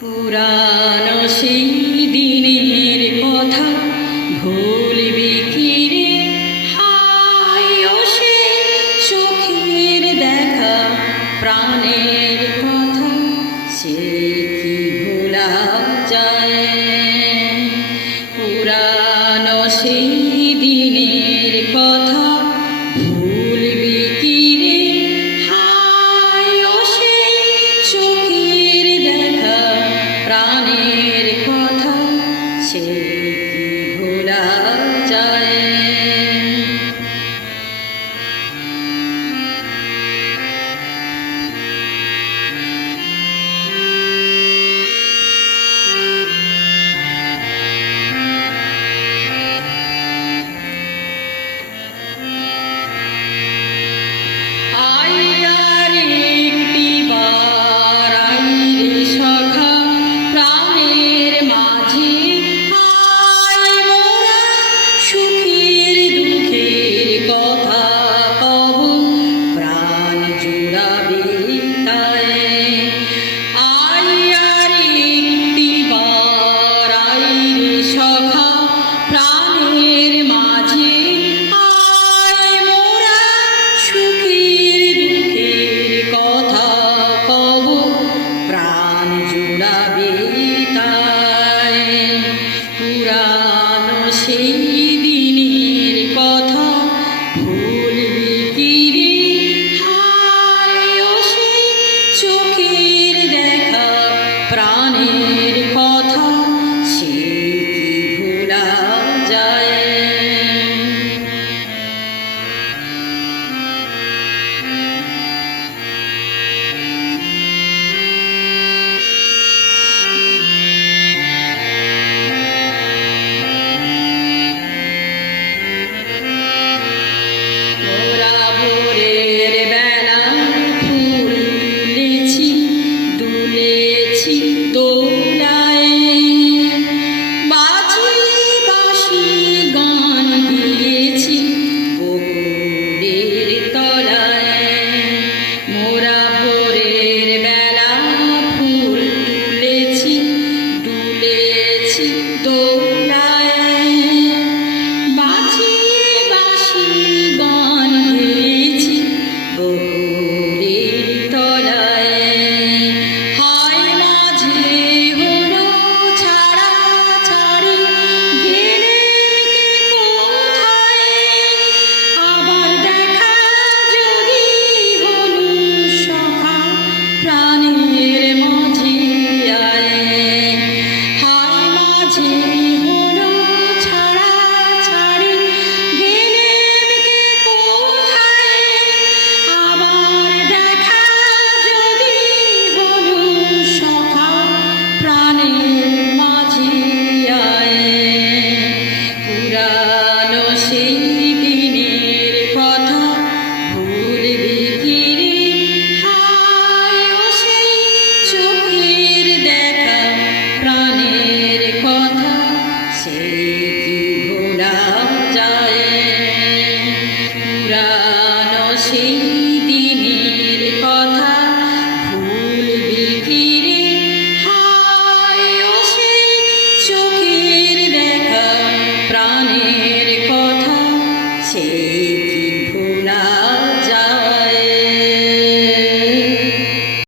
পুরানো সেই দিনের কথা ভুলবি কি রে? হায় ও সে চোখের দেখা প্রাণের কথা, সে কি ভোলা যায়? পুরানো সেই দিনের কথা ভুলবি কি রে? হায় ও সে চোখের দেখা প্রাণের কথা, সে কি ভোলা যায়? সেই দিনের কথা ভুলবি কি রে? হায় ও সে চোখের দেখা প্রাণের কথা, সে কি ভোলা যায়? প্রাণ